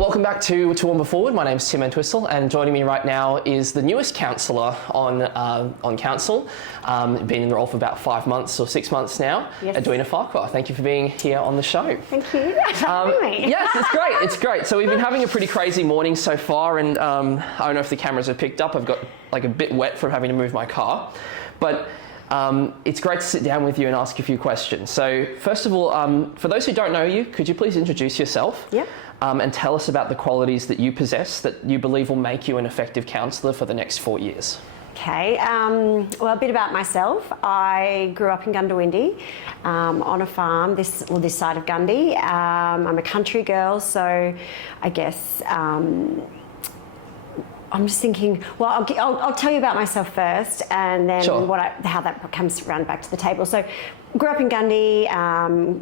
welcome back to Toowoomba Forward. My name's Tim Entwistle, and joining me right now is the newest councillor on council. Been in the role for about 5 months or 6 months now. Yes. Edwina Farquhar, thank you for being here on the show. Thank you for having me. Yes, it's great. It's great. So we've been having a pretty crazy morning so far, and I don't know if the cameras have picked up. I've got like a bit wet from having to move my car, but it's great to sit down with you and ask a few questions. So first of all, for those who don't know you, could you please introduce yourself? Yep. And tell us about the qualities that you possess that you believe will make you an effective councillor for the next 4 years. Okay, well, a bit about myself. I grew up in Gundawindi on a farm, this side of Gundy. I'm a country girl, so I guess I'm just thinking, well, I'll tell you about myself first, and then Sure. how that comes around back to the table. So, grew up in Gundy,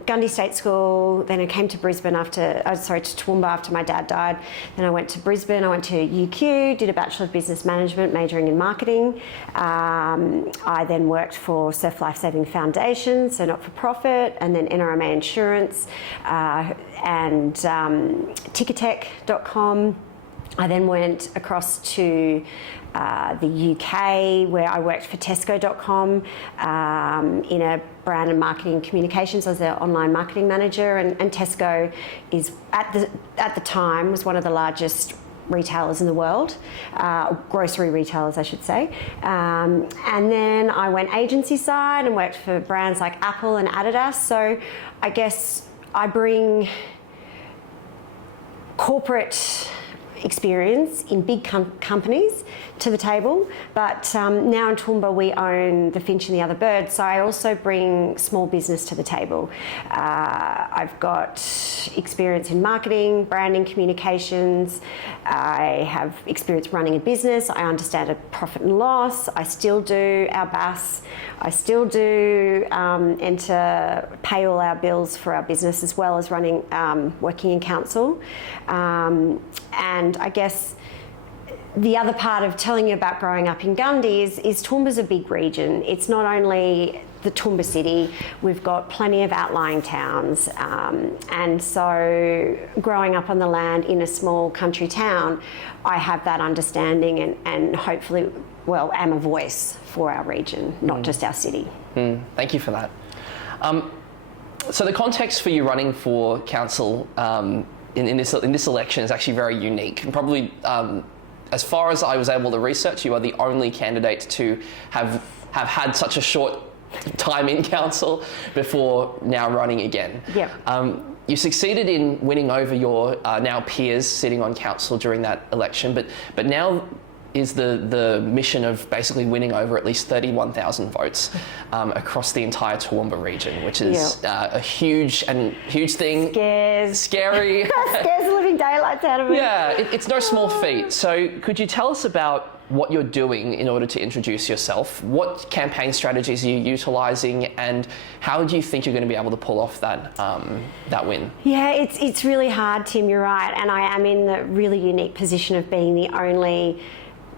Gundy State School. Then I came to Brisbane to Toowoomba after my dad died. Then I went to Brisbane. I went to UQ, did a Bachelor of Business Management, majoring in marketing. I then worked for Surf Life Saving Foundation, so not for profit, and then NRMA Insurance and Ticketek.com. I then went across to the UK, where I worked for Tesco.com in a brand and marketing communications as their online marketing manager. And Tesco is at the time was one of the largest retailers in the world, grocery retailers, I should say. And then I went agency side and worked for brands like Apple and Adidas. So I guess I bring corporate experience in big companies to the table, but now in Toowoomba we own the Finch and the Other Bird, so I also bring small business to the table. I've got experience in marketing, branding, communications. I have experience running a business. I understand a profit and loss. I still do our BAS. I still do pay all our bills for our business, as well as running, working in council. And I guess the other part of telling you about growing up in Gundy is Toowoomba's a big region. It's not only the Toowoomba city, we've got plenty of outlying towns. And so growing up on the land in a small country town, I have that understanding and hopefully, well, am a voice for our region, not just our city. Thank you for that. So the context for you running for council in this election is actually very unique, and probably as far as I was able to research, you are the only candidate to have had such a short time in council before now running again. Yep. You succeeded in winning over your now peers sitting on council during that election, but now is the mission of basically winning over at least 31,000 votes across the entire Toowoomba region, which is a huge thing. Scary. Scares the living daylights out of me. Yeah, it's no small feat. So could you tell us about what you're doing in order to introduce yourself? What campaign strategies are you utilising, and how do you think you're going to be able to pull off that win? Yeah, it's really hard, Tim, you're right. And I am in the really unique position of being the only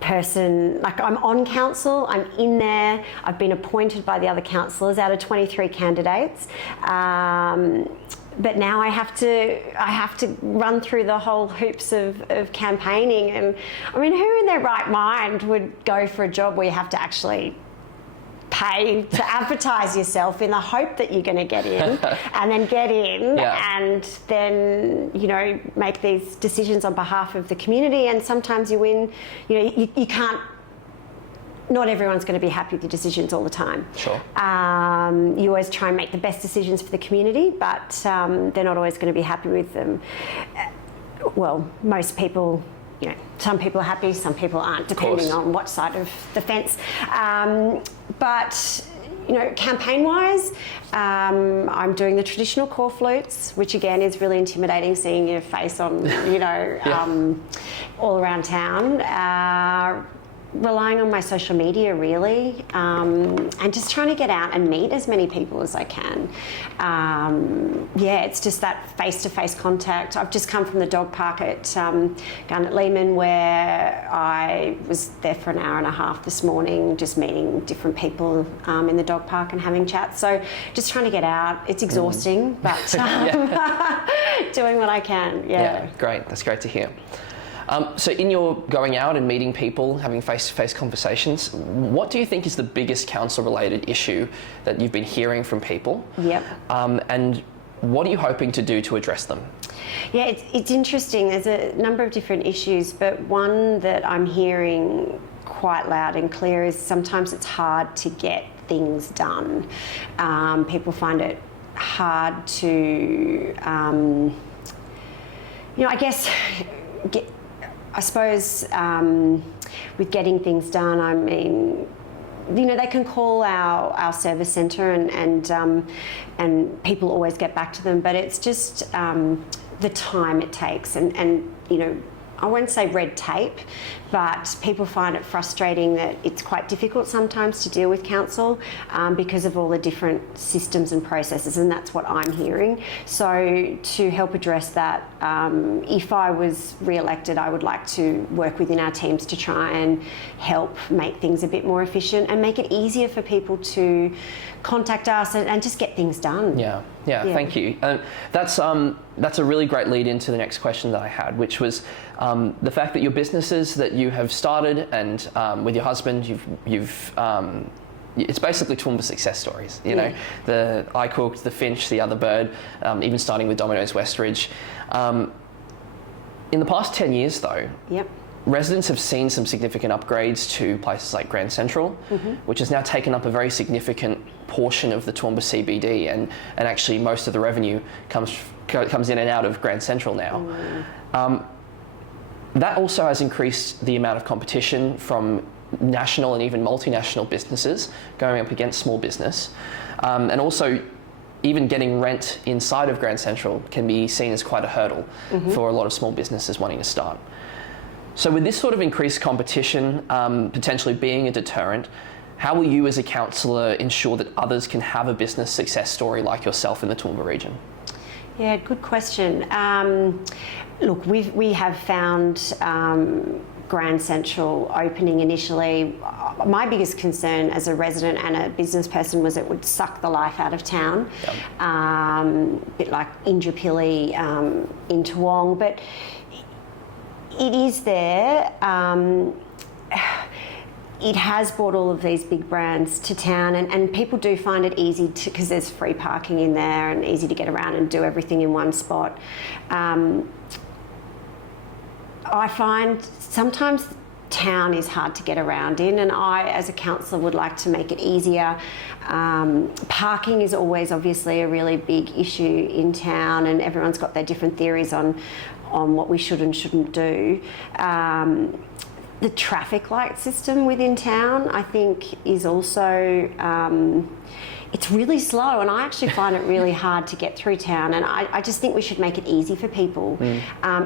person, like I'm on council, I'm in there, I've been appointed by the other councillors out of 23 candidates. But now I have to run through the whole hoops of campaigning. And I mean, who in their right mind would go for a job where you have to actually pay to advertise yourself in the hope that you're going to get in and then get in and then, you know, make these decisions on behalf of the community. And sometimes you win, you know, you can't, not everyone's going to be happy with your decisions all the time. Sure. You always try and make the best decisions for the community, but they're not always going to be happy with them. Well, most people, you know, some people are happy, some people aren't, depending on what side of the fence. But, you know, campaign-wise, I'm doing the traditional core flutes, which again is really intimidating, seeing your face on, you know, all around town. Relying on my social media, really, and just trying to get out and meet as many people as I can. Yeah, it's just that face-to-face contact. I've just come from the dog park at Garnet Lehman, where I was there for an hour and a half this morning, just meeting different people in the dog park and having chats. So just trying to get out. It's exhausting, but doing what I can. Yeah, great. That's great to hear. So in your going out and meeting people, having face-to-face conversations, what do you think is the biggest council-related issue that you've been hearing from people? Yep. And what are you hoping to do to address them? Yeah, it's interesting. There's a number of different issues, but one that I'm hearing quite loud and clear is sometimes it's hard to get things done. People find it hard to, I guess, I suppose with getting things done, I mean, they can call our service centre and people always get back to them, but it's just the time it takes and I won't say red tape, but people find it frustrating that it's quite difficult sometimes to deal with council because of all the different systems and processes, and that's what I'm hearing. So to help address that, if I was re-elected, I would like to work within our teams to try and help make things a bit more efficient and make it easier for people to contact us and just get things done. Yeah, thank you. That's a really great lead into the next question that I had, which was the fact that your businesses that you have started and with your husband, you've it's basically Toowoomba success stories. You know, the I Cooked, the Finch, the Other Bird, even starting with Domino's Westridge. In the past 10 years, though, residents have seen some significant upgrades to places like Grand Central, which has now taken up a very significant portion of the Toowoomba CBD, and actually most of the revenue comes in and out of Grand Central now. That also has increased the amount of competition from national and even multinational businesses going up against small business, and also even getting rent inside of Grand Central can be seen as quite a hurdle for a lot of small businesses wanting to start. So with this sort of increased competition potentially being a deterrent, how will you as a councillor ensure that others can have a business success story like yourself in the Toowoomba region? Yeah, good question. Look, we have found Grand Central opening initially. My biggest concern as a resident and a business person was it would suck the life out of town, a bit like Indooroopilly in Toowong, but it is there. It has brought all of these big brands to town, and people do find it easy because there's free parking in there and easy to get around and do everything in one spot. I find sometimes town is hard to get around in, and I, as a councillor, would like to make it easier. Parking is always obviously a really big issue in town, and everyone's got their different theories on what we should and shouldn't do. The traffic light system within town, I think, is also, it's really slow, and I actually find it really hard to get through town, and I just think we should make it easy for people.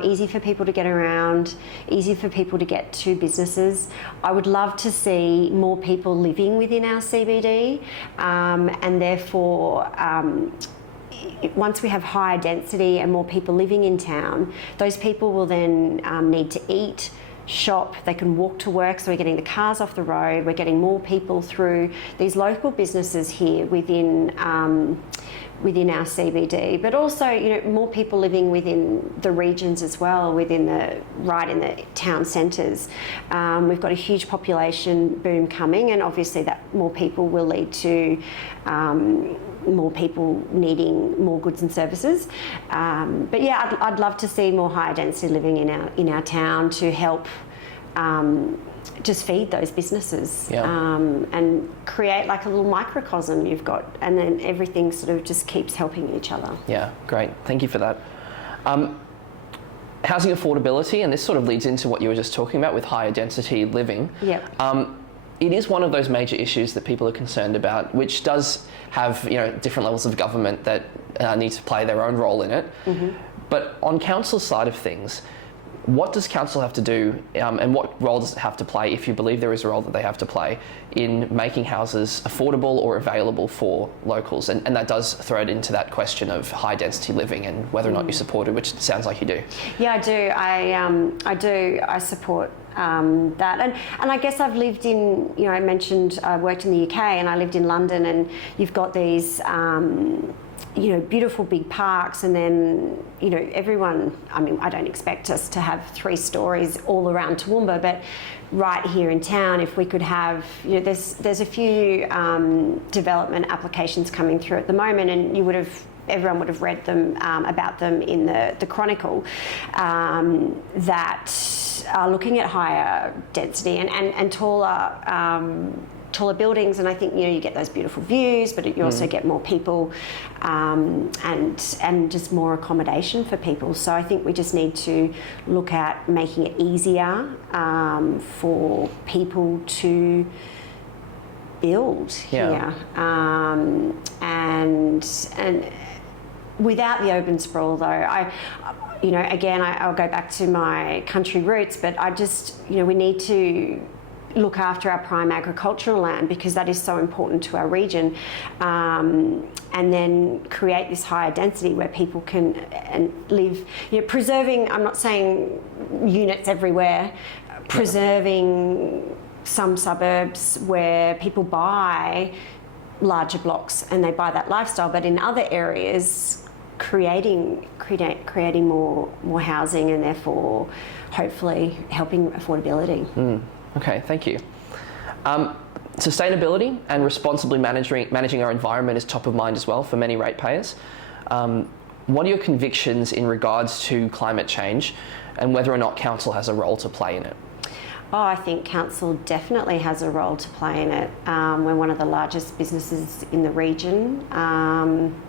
Easy for people to get around, easy for people to get to businesses. I would love to see more people living within our CBD, and therefore, once we have higher density and more people living in town, those people will then need to eat, shop, they can walk to work, so we're getting the cars off the road, we're getting more people through these local businesses here within our CBD, but also more people living within the regions as well, right in the town centres. We've got a huge population boom coming, and obviously that more people will lead to more people needing more goods and services. But yeah, I'd love to see more higher density living in our town to help just feed those businesses, and create like a little microcosm you've got, and then everything sort of just keeps helping each other. Yeah, great. Thank you for that. Housing affordability, and this sort of leads into what you were just talking about with higher density living. It is one of those major issues that people are concerned about, which does have different levels of government that need to play their own role in it. But on council's side of things, what does council have to do, and what role does it have to play, if you believe there is a role that they have to play, in making houses affordable or available for locals? And that does throw it into that question of high density living and whether or not you support it, which sounds like you do. Yeah, I do. I do. I support that, and I guess I've lived in, I mentioned I worked in the UK and I lived in London, and you've got these beautiful big parks, and then, everyone, I mean, I don't expect us to have 3 stories all around Toowoomba, but right here in town, if we could have, there's a few development applications coming through at the moment, and everyone would have read them, about them in the Chronicle, that are looking at higher density and taller buildings, and I think you get those beautiful views, but you also get more people, and just more accommodation for people. So I think we just need to look at making it easier for people to build here, and without the urban sprawl, though. I'll go back to my country roots, but I just, we need to look after our prime agricultural land, because that is so important to our region, and then create this higher density where people can live, preserving, I'm not saying units everywhere, preserving some suburbs where people buy larger blocks and they buy that lifestyle, but in other areas creating more housing, and therefore hopefully helping affordability. Okay, thank you. Sustainability and responsibly managing our environment is top of mind as well for many ratepayers. What are your convictions in regards to climate change, and whether or not council has a role to play in it? Oh, I think council definitely has a role to play in it. We're one of the largest businesses in the region,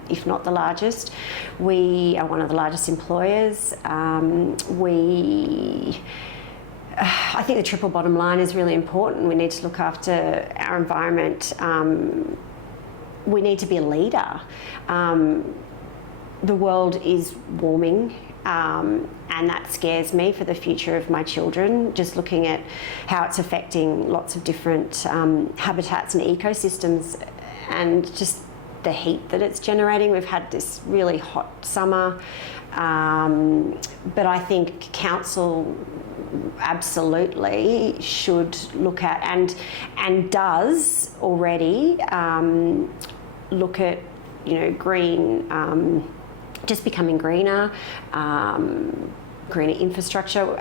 if not the largest. We are one of the largest employers. I think the triple bottom line is really important. We need to look after our environment. We need to be a leader. The world is warming, and that scares me for the future of my children, just looking at how it's affecting lots of different habitats and ecosystems, and just the heat that it's generating. We've had this really hot summer, but I think council absolutely should look at, and does already look at, green, just becoming greener, greener infrastructure.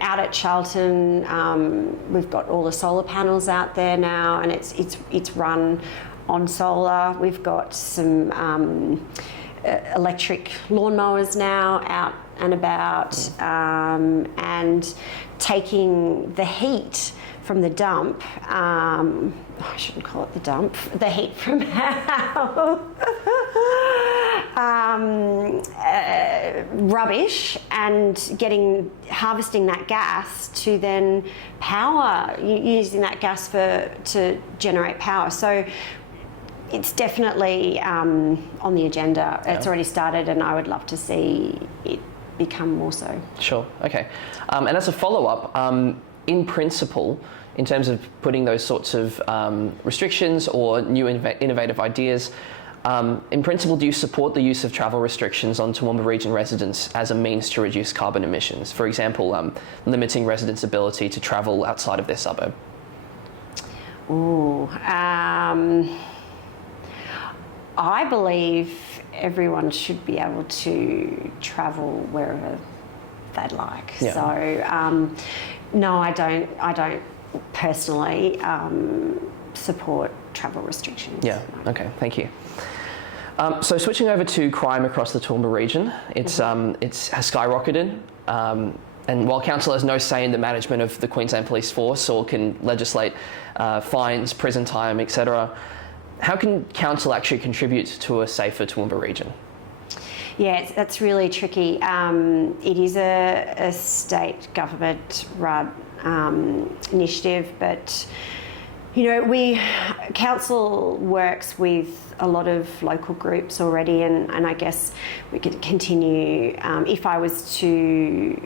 Out at Charlton, we've got all the solar panels out there now, and it's run on solar. We've got some electric lawnmowers now out and about, and taking the heat from the dump, I shouldn't call it the dump, the heat from our rubbish, and harvesting that gas to then power, using that gas to generate power. So it's definitely on the agenda. It's already started, and I would love to see it become more so. Sure, okay. And as a follow-up, in principle, in terms of putting those sorts of restrictions or new innovative ideas, in principle, do you support the use of travel restrictions on Toowoomba region residents as a means to reduce carbon emissions? For example, limiting residents' ability to travel outside of their suburb? Ooh, I believe everyone should be able to travel wherever they'd like. Yeah. So, no, I don't personally support travel restrictions. Yeah. Okay. Thank you. So switching over to crime across the Toowoomba region, it's has skyrocketed. And while council has no say in the management of the Queensland Police Force or can legislate fines, prison time, etc., how can council actually contribute to a safer Toowoomba region? Yeah, that's really tricky. It is a state government-run initiative, but council works with a lot of local groups already, and I guess we could continue. If I was to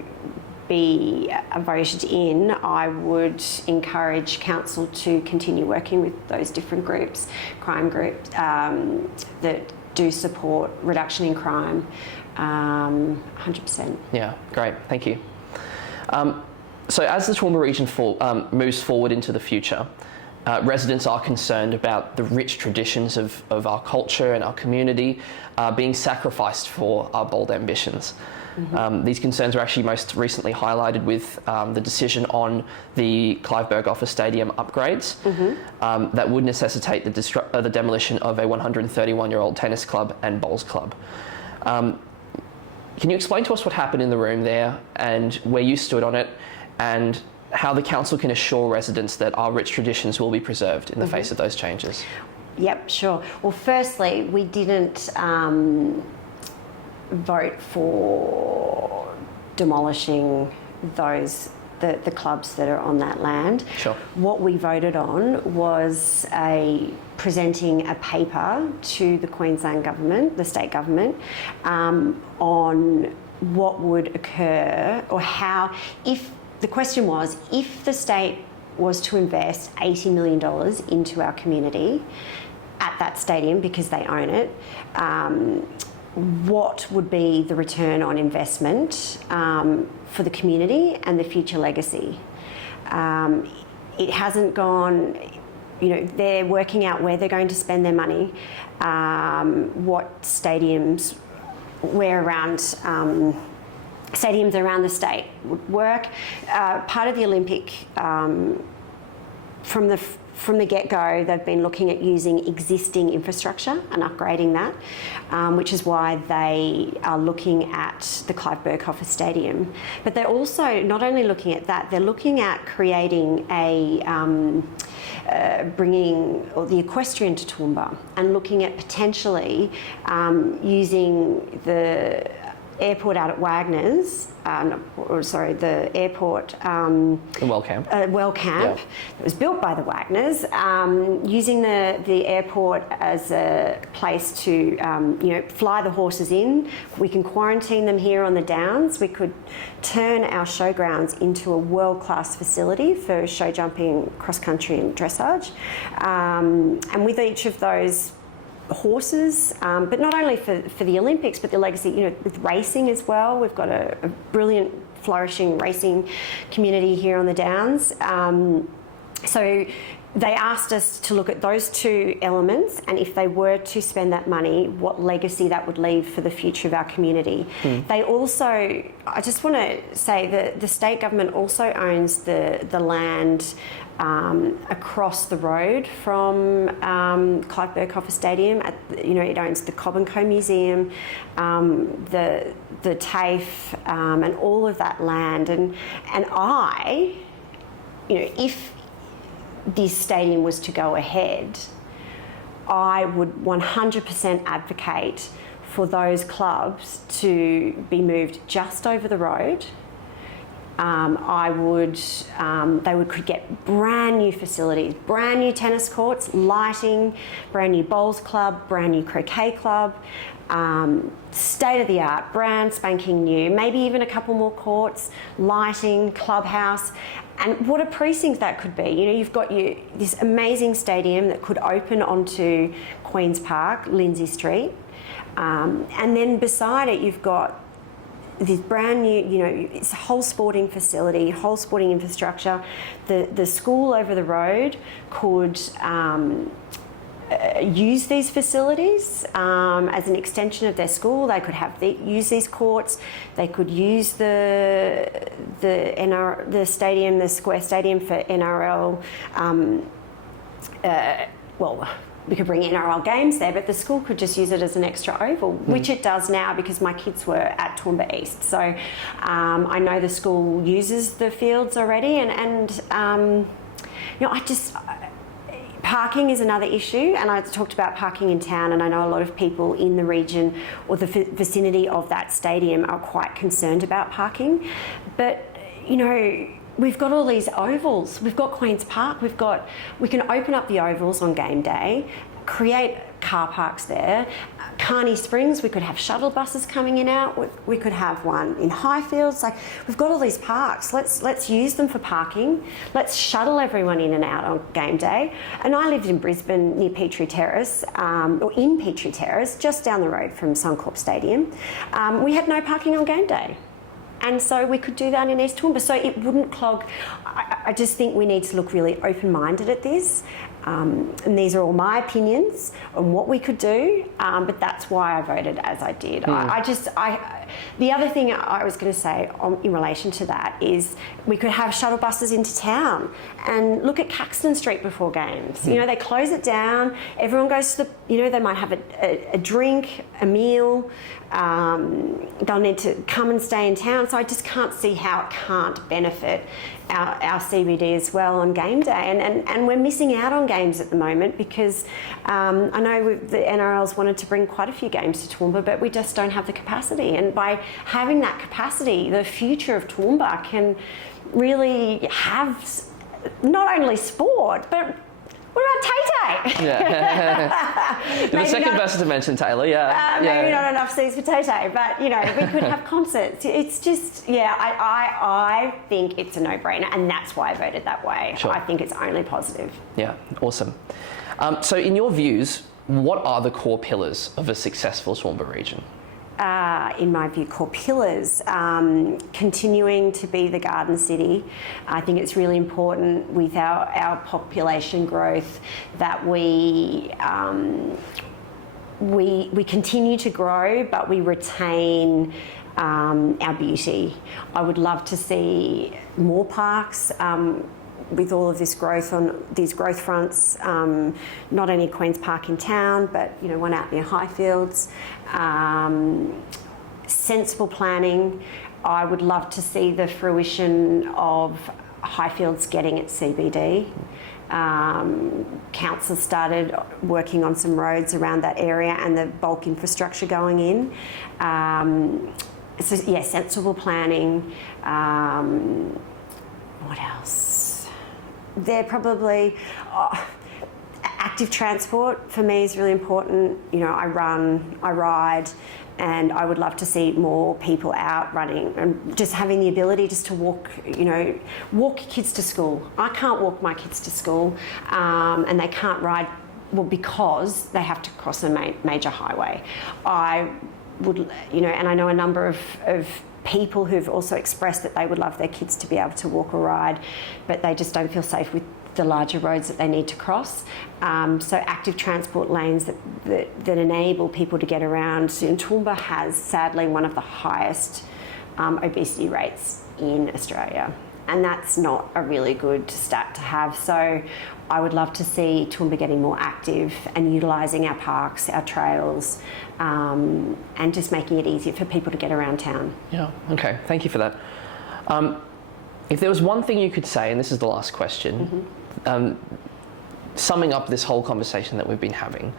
be voted in, I would encourage council to continue working with those different groups, crime groups, that do support reduction in crime, 100%. Yeah, great, thank you. So as the Toowoomba region moves forward into the future, residents are concerned about the rich traditions of our culture and our community being sacrificed for our bold ambitions. These concerns were actually most recently highlighted with the decision on the Clive Berghofer Stadium upgrades that would necessitate the demolition of a 131-year-old tennis club and bowls club. Can you explain to us what happened in the room there and where you stood on it, and how the council can assure residents that our rich traditions will be preserved in the face of those changes? Yep, sure. Well, firstly, we didn't vote for demolishing the clubs that are on that land. Sure. What we voted on was presenting a paper to the Queensland government, the state government, on what would occur, or how, if the question was, if the state was to invest $80 million into our community at that stadium because they own it, what would be the return on investment for the community and the future legacy? It hasn't gone, they're working out where they're going to spend their money, what stadiums, where around stadiums around the state would work. Part of the Olympic, from the get-go, they've been looking at using existing infrastructure and upgrading that, which is why they are looking at the Clive Berghofer Stadium. But they're also not only looking at that, they're looking at creating bringing the equestrian to Toowoomba and looking at potentially using the airport out at Wagner's, the airport... the Well Camp. Well Camp, that was built by the Wagners, using the airport as a place to, fly the horses in. We can quarantine them here on the Downs. We could turn our showgrounds into a world-class facility for show jumping, cross-country and dressage. And with each of those horses, but not only for the Olympics, but the legacy, with racing as well. We've got a brilliant, flourishing racing community here on the Downs. So they asked us to look at those two elements, and if they were to spend that money, what legacy that would leave for the future of our community. They also, I just want to say that the state government also owns the land across the road from Clive Berghofer Stadium. It owns the Cobb & Co Museum, the TAFE, and all of that land. And I, if this stadium was to go ahead, I would 100% advocate for those clubs to be moved just over the road. They could get brand new facilities, brand new tennis courts, lighting, brand new bowls club, brand new croquet club, state of the art, brand spanking new, maybe even a couple more courts, lighting, clubhouse. And what a precinct that could be. You've got this amazing stadium that could open onto Queen's Park, Lindsay Street. And then beside it, you've got this brand new, it's a whole sporting facility, whole sporting infrastructure. The school over the road could use these facilities as an extension of their school. They could use these courts. They could use the stadium, the Square Stadium for NRL. We could bring NRL games there, but the school could just use it as an extra oval, which it does now because my kids were at Toowoomba East. So I know the school uses the fields already, parking is another issue, and I talked about parking in town, and I know a lot of people in the region or the vicinity of that stadium are quite concerned about parking. But, we've got all these ovals. We've got Queen's Park. We can open up the ovals on game day, create car parks there. Carney Springs, we could have shuttle buses coming in and out. We could have one in Highfields. We've got all these parks. Let's use them for parking. Let's shuttle everyone in and out on game day. And I lived in Brisbane near Petrie Terrace, or in Petrie Terrace, just down the road from Suncorp Stadium. We had no parking on game day. And so we could do that in East Toowoomba, so it wouldn't clog. I just think we need to look really open-minded at this. And these are all my opinions on what we could do, but that's why I voted as I did. The other thing I was going to say in relation to that is we could have shuttle buses into town and look at Caxton Street before games. You know, they close it down, everyone goes to they might have a drink, a meal, they'll need to come and stay in town. So I just can't see how it can't benefit our CBD as well on game day, and we're missing out on games at the moment because I know the NRL's wanted to bring quite a few games to Toowoomba, but we just don't have the capacity. And by having that capacity, the future of Toowoomba can really have not only sport, but what about Tay-Tay? Yeah. The second person to mention Taylor, yeah. Maybe not enough seats for Tay-Tay, but we could have concerts. It's just, I think it's a no-brainer, and that's why I voted that way. Sure. I think it's only positive. Yeah, awesome. So in your views, what are the core pillars of a successful Toowoomba region? In my view, core pillars, continuing to be the garden city. I think it's really important with our population growth that we continue to grow, but we retain our beauty. I would love to see more parks. With all of this growth on these growth fronts, not only Queen's Park in town, but one out near Highfields. Sensible planning. I would love to see the fruition of Highfields getting its CBD. Council started working on some roads around that area and the bulk infrastructure going in. Sensible planning. What else? They're probably active transport for me is really important. I run, I ride, and I would love to see more people out running and just having the ability just to walk, walk kids to school. I can't walk my kids to school, and they can't ride, because they have to cross a major highway. I would, and I know a number of people who've also expressed that they would love their kids to be able to walk or ride, but they just don't feel safe with the larger roads that they need to cross. So active transport lanes that enable people to get around. And Toowoomba has sadly one of the highest obesity rates in Australia, and that's not a really good stat to have. So I would love to see Toowoomba getting more active and utilising our parks, our trails, and just making it easier for people to get around town. Yeah, okay, thank you for that. If there was one thing you could say, and this is the last question, summing up this whole conversation that we've been having,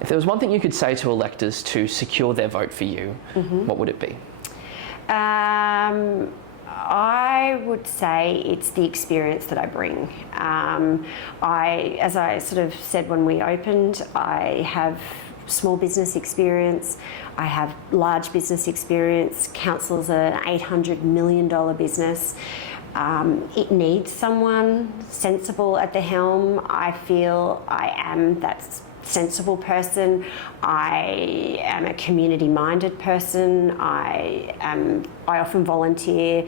if there was one thing you could say to electors to secure their vote for you, what would it be? I would say it's the experience that I bring. As I sort of said when we opened, I have small business experience, I have large business experience. Council's an $800 million business. It needs someone sensible at the helm. I feel I am that sensible person. I am a community-minded person. I often volunteer,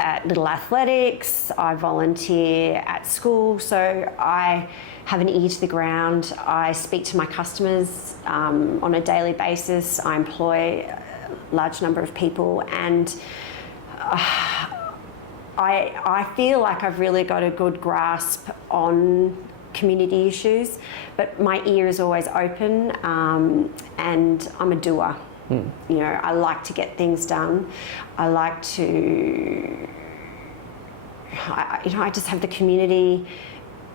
at Little Athletics. I volunteer at school, so I have an ear to the ground. I speak to my customers on a daily basis. I employ a large number of people, and I feel like I've really got a good grasp on community issues, but my ear is always open, and I'm a doer. I like to get things done. I like to, I just have the community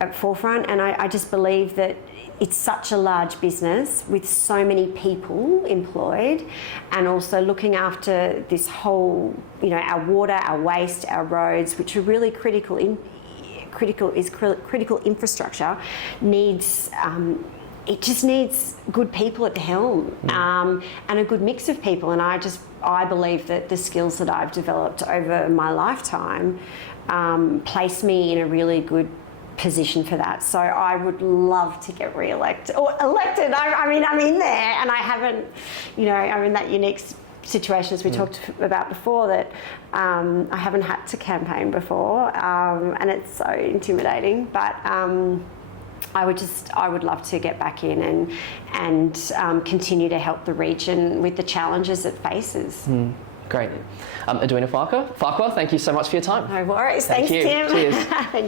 at forefront, and I just believe that it's such a large business with so many people employed, and also looking after this whole, our water, our waste, our roads, which are really critical infrastructure, needs. It just needs good people at the helm, and a good mix of people. And I believe that the skills that I've developed over my lifetime place me in a really good position for that. So I would love to get re-elected or elected. I mean, I'm in there, and I haven't, I'm in that unique situations we talked about before that I haven't had to campaign before, and it's so intimidating. But I would love to get back in and continue to help the region with the challenges it faces. Great. Edwina Farquhar, thank you so much for your time. No worries. Thank Thanks, you. Tim. Cheers.